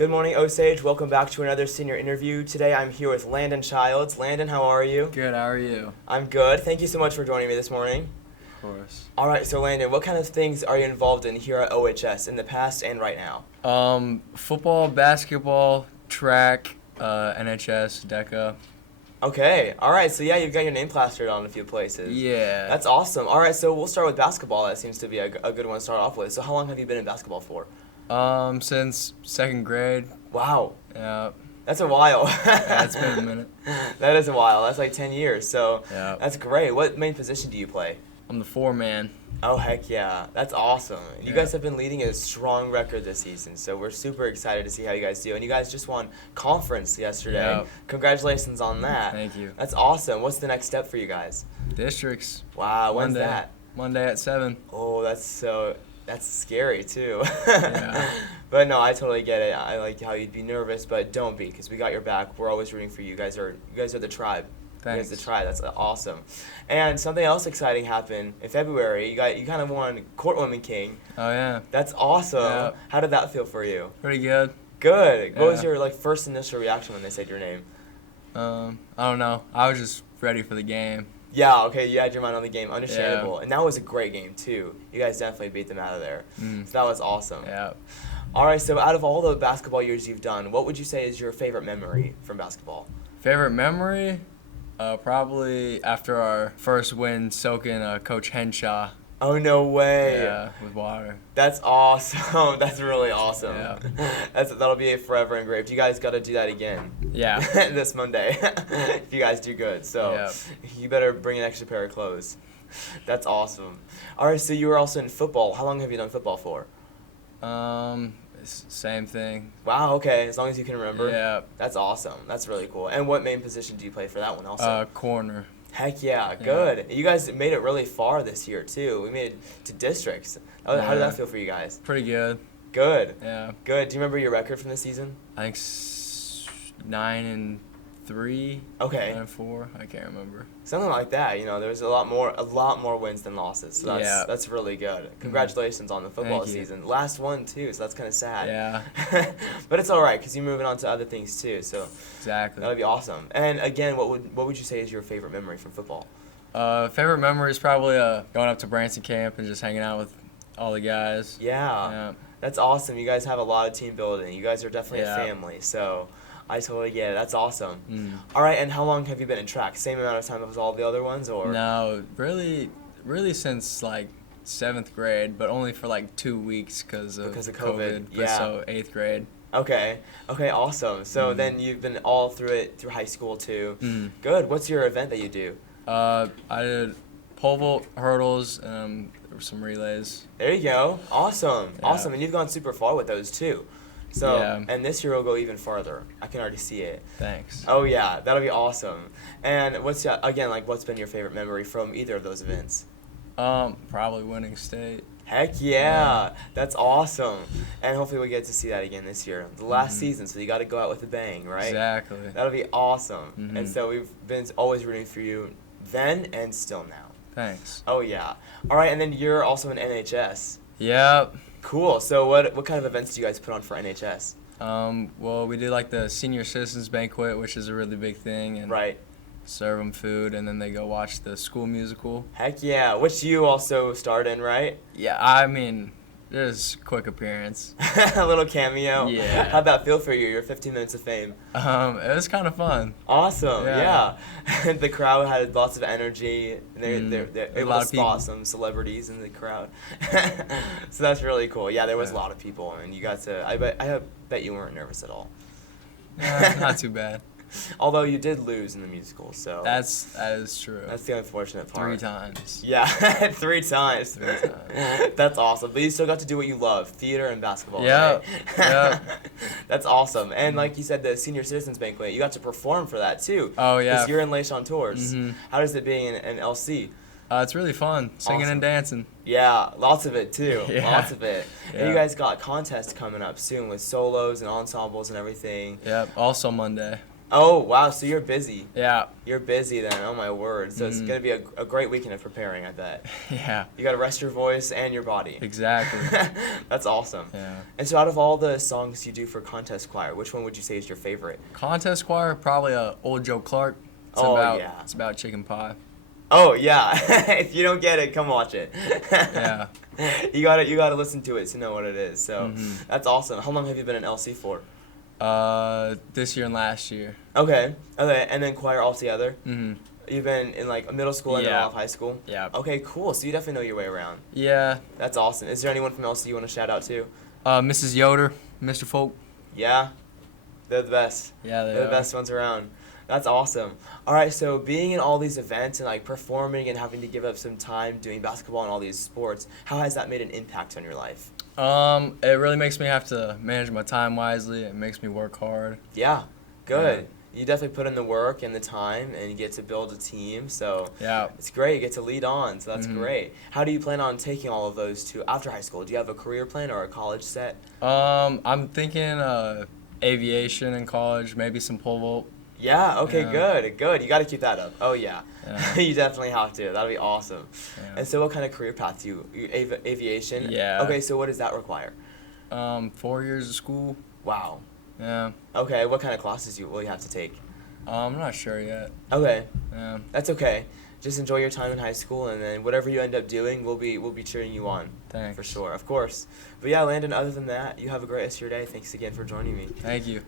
Good morning, Osage. Welcome back to another senior interview. Today I'm here with Landon Childs. Landon, how are you? Good, how are you? I'm good. Thank you so much for joining me this morning. Of course. All right, so Landon, what kind of things are you involved in here at OHS in the past and right now? Football, basketball, track, NHS, DECA. Okay, all right, so yeah, you've got your name plastered on a few places. Yeah. That's awesome. All right, so we'll start with basketball. That seems to be a good one to start off with. So how long have you been in basketball for? Since second grade. Wow. Yeah. That's a while. Yeah, it's been a minute. That is a while. That's like 10 years, so Yeah. that's great. What main position do you play? I'm the four-man. Oh, heck yeah. That's awesome. You Yeah. guys have been leading a strong record this season, so we're super excited to see how you guys do. And you guys just won conference yesterday. Yeah. Congratulations on that. Thank you. That's awesome. What's the next step for you guys? Districts. Wow, when's Monday. that? Monday at 7. Oh, that's scary, too. Yeah. But no, I totally get it. I like how you'd be nervous, but don't be, because we got your back. We're always rooting for you. You guys are the tribe. Thanks. You guys are the tribe. That's awesome. And something else exciting happened in February. You kind of won Courtwoman King. Oh, yeah. That's awesome. Yeah. How did that feel for you? Pretty good. Good. What was Yeah. your first initial reaction when they said your name? I don't know. I was just ready for the game. Yeah, okay, you had your mind on the game. Understandable. And that was a great game, too. You guys definitely beat them out of there. Mm. So that was awesome. Yeah. All right, so out of all the basketball years you've done, what would you say is your favorite memory from basketball? Favorite memory? Probably after our first win, soaking Coach Henshaw. Oh, no way. Yeah, with water. That's awesome. That's really awesome. Yeah. That'll be forever engraved. You guys got to do that again. Yeah. This Monday, if you guys do good. So Yeah. you better bring an extra pair of clothes. That's awesome. All right, so you were also in football. How long have you done football for? Same thing. Wow, okay, as long as you can remember. Yeah. That's awesome. That's really cool. And what main position do you play for that one also? Corner. Heck yeah, good. You guys made it really far this year, too. We made it to districts. How did Yeah. that feel for you guys? Pretty good. Good. Yeah. Good. Do you remember your record from the season? I think 9-3. Okay. 9-4. I can't remember. Something like that. There was a lot more wins than losses. So that's really good. Congratulations on the football Thank you. season. Last one too, so that's kind of sad. Yeah. But it's all right because you're moving on to other things too. So Exactly. that'll be awesome. And again, what would you say is your favorite memory from football? Favorite memory is probably going up to Branson Camp and just hanging out with all the guys. Yeah. That's awesome. You guys have a lot of team building. You guys are definitely a family. So I totally get it. That's awesome. Mm. All right, and how long have you been in track? Same amount of time as all the other ones, or? No, really since like 7th grade, but only for like 2 weeks because of COVID. But Yeah. So 8th grade. Okay, awesome. So then you've been all through it through high school too. Mm. Good. What's your event that you do? I did pole vault, hurdles, and there were some relays. There you go. Awesome. Yeah. Awesome. And you've gone super far with those too. So, Yeah. and this year will go even farther. I can already see it. Thanks. Oh yeah, that'll be awesome. And what's been your favorite memory from either of those events? Probably winning state. Heck yeah, that's awesome. And hopefully we get to see that again this year. The last season, so you got to go out with a bang, right? Exactly. That'll be awesome. Mhm. And so we've been always rooting for you then and still now. Thanks. Oh yeah. All right, and then you're also in NHS. Yep. Cool. So what kind of events do you guys put on for NHS? Well, we do like the senior citizens banquet, which is a really big thing, and Right. serve them food, and then they go watch the school musical. Heck yeah, which you also starred in, right? Yeah, I mean, just quick appearance. A little cameo. Yeah. How'd that feel for you? Your 15 minutes of fame. It was kind of fun. Awesome. Yeah. Yeah. The crowd had lots of energy. And they're A able lot to of people. spot some celebrities in the crowd. So that's really cool. Yeah, there was a lot of people, and you got to. I bet you weren't nervous at all. Not too bad. Although you did lose in the musical, so That is true. that's the unfortunate part. 3 times. Yeah, 3 times. 3 times. That's awesome. But you still got to do what you love, theater and basketball. Yeah, Right? yeah. That's awesome. And like you said, the Senior Citizens Banquet, you got to perform for that too. Oh, yeah. Because you're in Les Tours. Mhm. How does it being in LC? It's really fun, singing Awesome. and dancing. Yeah, lots of it too. Yeah. Lots of it. And you Yeah. guys got contests coming up soon with solos and ensembles and everything. Yep, also Monday. Oh, wow, so you're busy. Yeah. You're busy then, oh my word. So it's Mhm. going to be a great weekend of preparing, I bet. Yeah. You got to rest your voice and your body. Exactly. That's awesome. Yeah. And so out of all the songs you do for contest choir, which one would you say is your favorite? Contest choir, probably Old Joe Clark. Yeah. It's about chicken pie. Oh, yeah. If you don't get it, come watch it. Yeah. You gotta listen to it to know what it is. So Mhm. that's awesome. How long have you been in LC for? This year and last year. Okay. And then choir altogether? Mhm. You've been in like middle school and then Yeah. all of high school? Yeah. Okay, cool. So you definitely know your way around. Yeah. That's awesome. Is there anyone from LC you want to shout out to? Mrs. Yoder, Mr. Folk. Yeah? They're the best. Yeah, They're the best ones around. That's awesome. All right, so being in all these events and like performing and having to give up some time doing basketball and all these sports, how has that made an impact on your life? It really makes me have to manage my time wisely. It makes me work hard. Yeah, good. You definitely put in the work and the time and you get to build a team, so Yeah. it's great. You get to lead on, so that's Mhm. great. How do you plan on taking all of those to after high school? Do you have a career plan or a college set? I'm thinking aviation in college, maybe some pole vault. Yeah, okay, Yeah. good. You got to keep that up. Oh, yeah. Yeah. You definitely have to. That'll be awesome. Yeah. And so what kind of career path do aviation? Yeah. Okay, so what does that require? 4 years of school. Wow. Yeah. Okay, what kind of classes will you have to take? I'm not sure yet. Okay, Yeah. that's okay. Just enjoy your time in high school, and then whatever you end up doing, we'll be cheering you on. Thanks. For sure, of course. But yeah, Landon, other than that, you have a great rest of your day. Thanks again for joining me. Thank you.